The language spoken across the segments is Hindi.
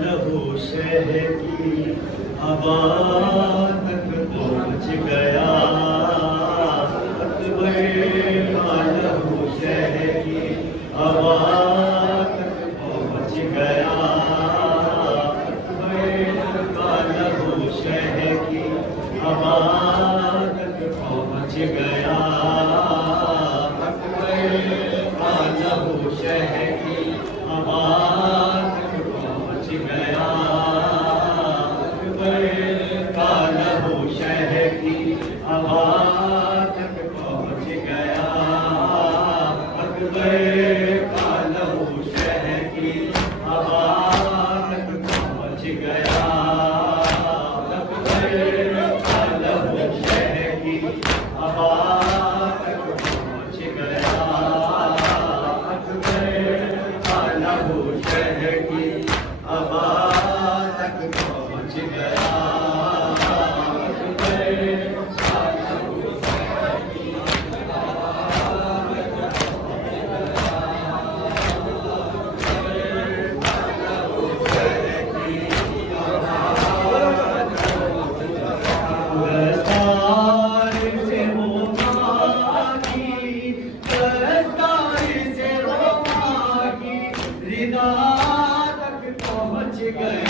लहू शह की हवा तक पहुँच गया। लहू शह की हवा तक पहुँच गया। लहू शह की हवा तक पहुँच गया। लहू शह की हवा तक पहुँच गया। लहू शह की हवा तक पहुँच गया। लहू शह की हवा तक पहुँच गया। लहू शह की हवा तक पहुँच गया। लहू शह की हवा तक पहुँच गया।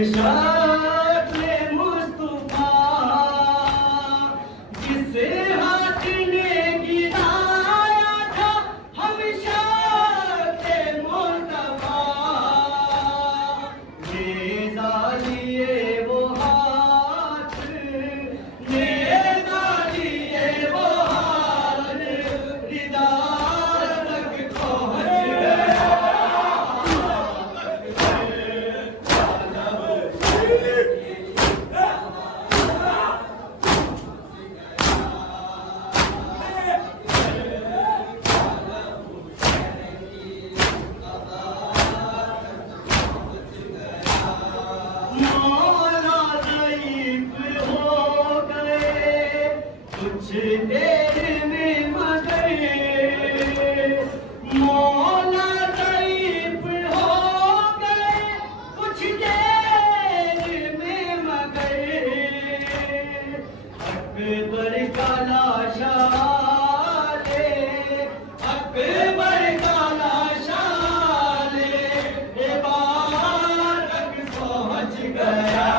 शक्ल मुस्तफा जिस हाथ ने गिराया था, हम शक्ल मुस्तफा नेज़ा लिए वो हाथ, नेज़ा लिए वो हाथ, रिदा तक पहुँच गया। मौला ज़ईफ़ हो गए कुछ देर में मगर, मौला ज़ईफ़ हो गए कुछ देर में मगर, अकबर का लाशा ले, अकबर का लाशा ले, इबारत पहुँच गया।